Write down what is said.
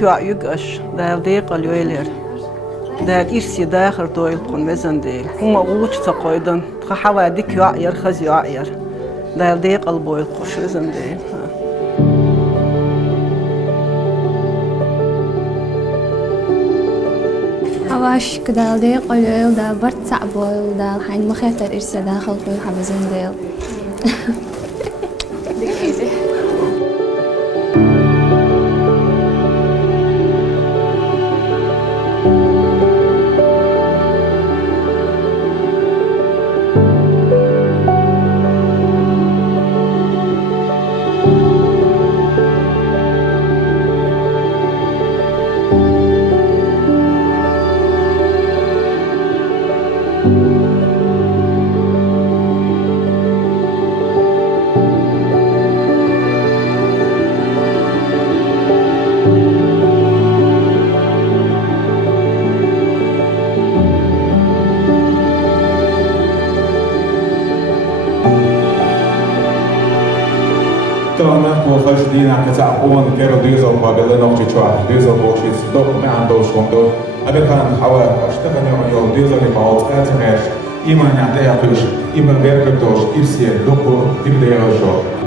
كوا يقش ده ضيق الويلر ده إرسي داخل طويل قن مزن دي هم غوش تقايدن تخحوا دي كوا يرخز يعير ده ضيق البويل قش مزن دي حواش كده ضيق الويل ده برد صعبول ده حين مخاطر إرسي داخل طويل حبزين ديل Tălănă cu hăjdina că ți-a un chiar duzo babelă ce cioa, duzo boșis, doc me an dos condo, abekan hawa, așteptă ne o duzo ne paul ți-a mergi, ima ne atea puș, ima vercă dos, irsie, locul, tip de el joc.